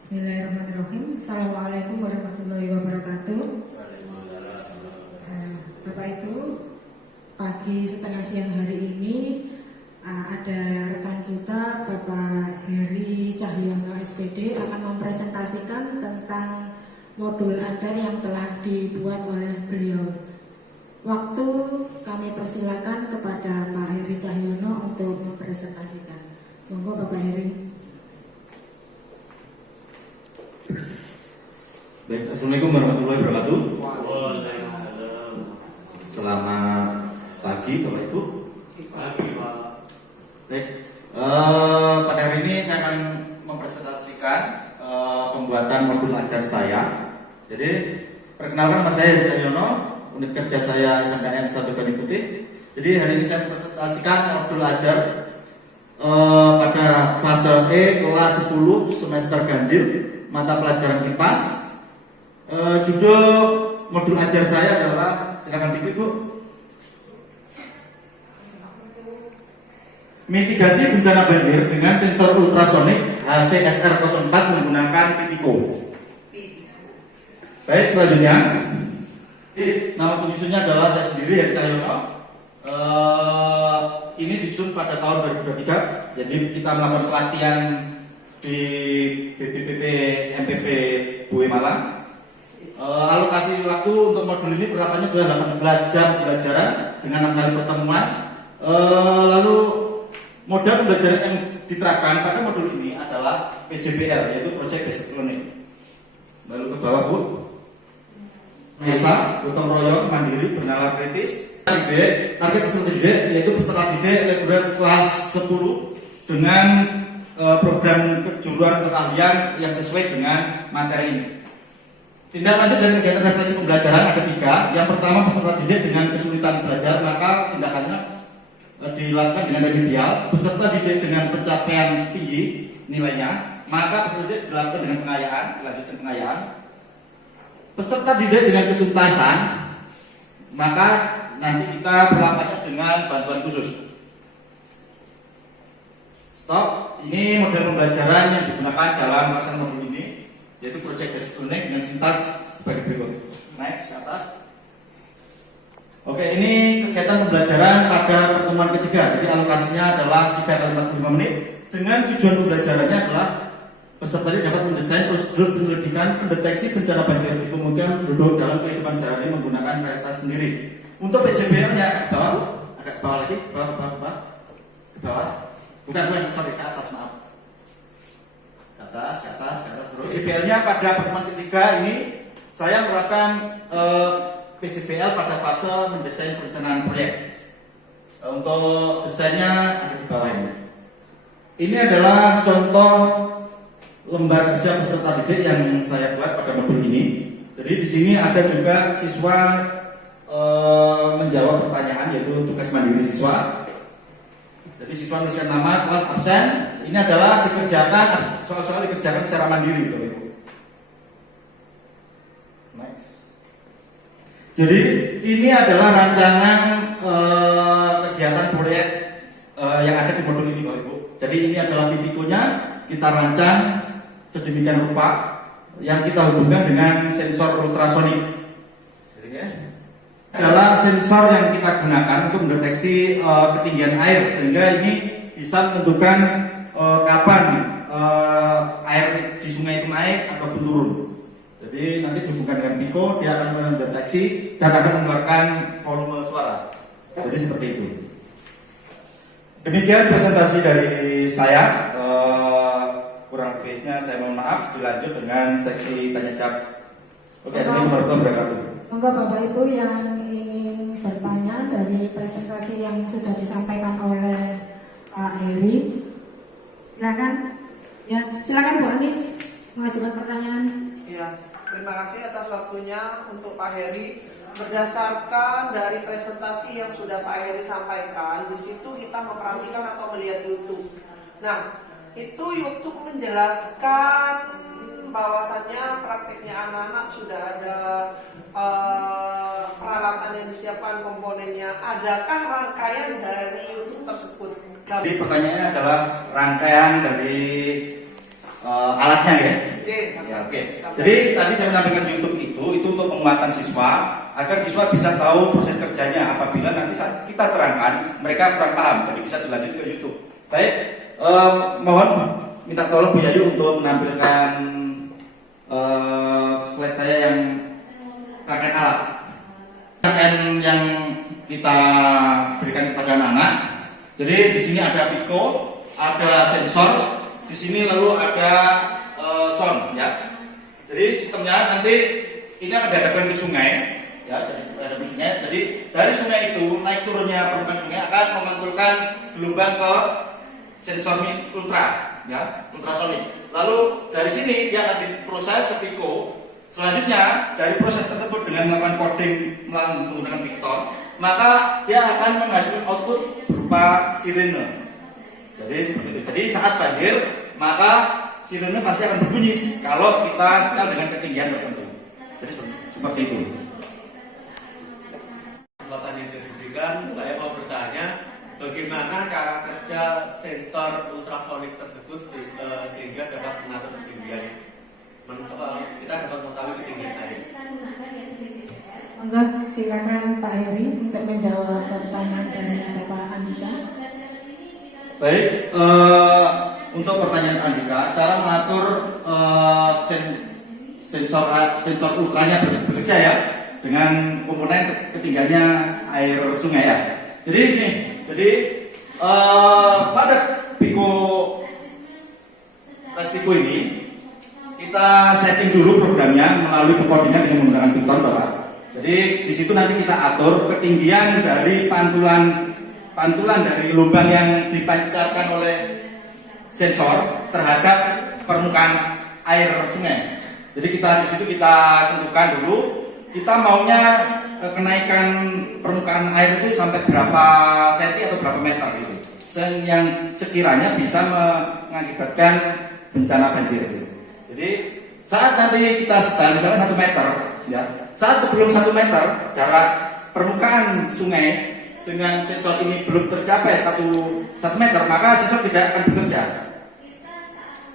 Bismillahirrahmanirrahim. Assalamualaikum warahmatullahi wabarakatuh. Bapak Ibu, pagi setengah siang hari ini ada rekan kita Bapak Heri Cahyono SPD akan mempresentasikan tentang modul ajar yang telah dibuat oleh beliau. Waktu kami persilakan kepada Pak Heri Cahyono untuk mempresentasikan. Monggo Bapak Heri. Baik, assalamualaikum warahmatullahi wabarakatuh. Selamat pagi Bapak Ibu. Pagi Pak. Baik, pada hari ini saya akan mempresentasikan pembuatan modul ajar saya. Jadi perkenalkan nama saya Heri Cahyono, unit kerja saya SMKN 1 Bani Putih. Jadi hari ini saya mempresentasikan modul ajar pada fase E kelas 10 semester ganjil mata pelajaran IPAS. Judul modul ajar saya adalah, silakan dikit Bu, mitigasi bencana banjir dengan sensor ultrasonik HCSR04 menggunakan Pipico. Baik, selanjutnya nama penyusunnya adalah saya sendiri, Heri Cahyono. Ini disusun pada tahun 2023. Jadi kita melakukan pelatihan di BPPP MPV Bue Malang. Alokasi waktu untuk modul ini penerapannya adalah 18 jam pembelajaran dengan 6 kali pertemuan. Lalu modal pembelajaran yang diterapkan pada modul ini adalah PJBL, yaitu Project Basic Learning. Lalu ke bawah Bu, biasa, gotong royong, mandiri, bernalar kritis. Target peserta didik yaitu peserta didik reguler kelas 10 dengan program kejuruan keahlian yang sesuai dengan materi ini. Tindak lanjut dari kegiatan refleksi pembelajaran ada 3. Yang pertama, peserta didik dengan kesulitan belajar, maka tindakannya dilakukan dengan remedial. Peserta didik dengan pencapaian tinggi nilainya, maka peserta didik dilakukan dengan pengayaan, dilanjutkan pengayaan. Peserta didik dengan ketuntasan, maka nanti kita perlakukannya dengan bantuan khusus. Stop. Ini model pembelajaran yang digunakan dalam pelaksanaan modul ini, yaitu Project Basic Learning dengan sintaks sebagai berikut. Next, ke atas. Oke, ini kegiatan pembelajaran pada pertemuan ketiga. Jadi alokasinya adalah 3 kali 45 menit. Dengan tujuan pembelajarannya adalah peserta dapat mendesain prosedur penyelidikan pendeteksi bencana banjir di pemukiman penduduk dalam kehidupan sehari menggunakan karya sendiri. Untuk PJBL-nya agak ke bawah lagi, ke bawah. Bukan, sorry, ke atas, maaf. Ke atas terus. PJBL-nya pada pertemuan ketiga ini saya menerapkan PJBL pada fase mendesain perencanaan proyek. Untuk desainnya ada di bawah ini. Ini adalah contoh lembar kerja peserta didik yang saya buat pada modul ini. Jadi di sini ada juga siswa menjawab pertanyaan, yaitu tugas mandiri siswa. Jadi siswa nuliskan nama, kelas, absen. Ini adalah dikerjakan, soal-soal dikerjakan secara mandiri, Bapak Ibu. Next. Jadi ini adalah rancangan kegiatan proyek yang ada di modul ini, Bapak Ibu. Jadi ini adalah Pipico-nya, kita rancang sedemikian rupa yang kita hubungkan dengan sensor ultrasonik. Adalah sensor yang kita gunakan untuk mendeteksi ketinggian air, sehingga ini bisa menentukan kapan air di sungai itu naik ataupun turun. Jadi nanti dihubungkan dengan Pico, dia akan mendeteksi dan akan mengeluarkan volume suara. Jadi seperti itu. Demikian presentasi dari saya. Kurang lebihnya saya mohon maaf. Dilanjut dengan seksi tanya jawab. Oke, assalamualaikum warahmatullahi wabarakatuh. Monggo Bapak Ibu yang ingin bertanya dari presentasi yang sudah disampaikan oleh Pak Heri, silakan. Ya, silakan Bu Anis mengajukan pertanyaan. Ya, terima kasih atas waktunya untuk Pak Heri. Berdasarkan dari presentasi yang sudah Pak Heri sampaikan, di situ kita memperhatikan atau melihat YouTube. Nah, itu YouTube menjelaskan bahwasannya prakteknya anak-anak sudah ada peralatan yang disiapkan, komponennya. Adakah rangkaian dari YouTube tersebut? Jadi pertanyaannya adalah rangkaian dari alatnya ya. Ya, oke. Jadi tadi saya menampilkan YouTube itu untuk penguatan siswa agar siswa bisa tahu proses kerjanya. Apabila nanti saat kita terangkan mereka kurang paham, jadi bisa dilanjut ke YouTube. Baik, mohon minta tolong Bu Yayu untuk menampilkan slide saya yang rangkaian alat. Rangkaian yang kita berikan kepada anak-anak. Jadi di sini ada Pico, ada sensor, di sini lalu ada sound ya. Jadi sistemnya nanti ini akan dihadapkan ke sungai ya, dihadapkan ke sungai. Jadi dari sungai itu naik turunnya permukaan sungai akan memantulkan gelombang ke sensor ultra ya, ultrasonik. Lalu dari sini dia akan diproses ke Pico. Selanjutnya dari proses tersebut dengan melakukan coding menggunakan Python, maka dia akan menghasilkan output berupa sirene. Jadi seperti itu. Jadi saat banjir maka sirene pasti akan berbunyi kalau kita setel dengan ketinggian tertentu. Jadi seperti itu. Kesempatan yang diberikan, saya mau bertanya bagaimana cara kerja sensor ultrasonik tersebut sehingga dapat mengatur ketinggian. Kita dapat mengetahui ketinggian air. Enggak, silakan Pak Heri untuk menjawab pertanyaan dari Bapak Andika. Baik, untuk pertanyaan Andika, cara mengatur sensor ultranya bekerja ya dengan komponen ketinggiannya air sungai ya. Jadi gini, pada Pico ini kita setting dulu programnya melalui pengkodingan dengan menggunakan Python, Bapak. Jadi di situ nanti kita atur ketinggian dari pantulan dari lubang yang dipancarkan oleh sensor terhadap permukaan air sungai. Jadi di situ kita tentukan dulu kita maunya kenaikan permukaan air itu sampai berapa senti atau berapa meter gitu. Yang sekiranya bisa mengakibatkan bencana banjir. Jadi saat nanti kita setel misalnya 1 meter ya, saat sebelum 1 meter jarak permukaan sungai dengan sensor ini belum tercapai 1 meter, maka sensor tidak akan bekerja.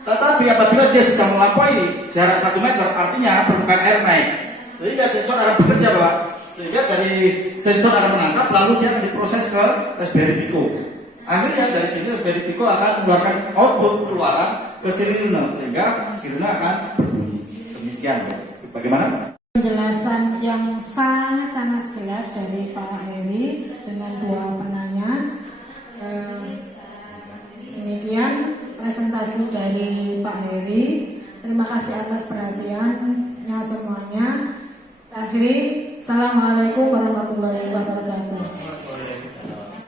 Tetapi apabila dia sudah melampaui jarak 1 meter, artinya permukaan air naik, sehingga sensor akan bekerja, Pak. Sehingga dari sensor akan menangkap, lalu dia akan diproses ke Raspberry Pico. Akhirnya dari sini Raspberry Pico akan mengeluarkan output keluaran ke sirine, sehingga sirine akan berbunyi. Demikian, bagaimana? Penjelasan yang sangat jelas dari Pak Heri dengan 2 penanya. Demikian presentasi dari Pak Heri. Terima kasih atas perhatiannya semuanya. Akhiri, Assalamualaikum warahmatullahi wabarakatuh.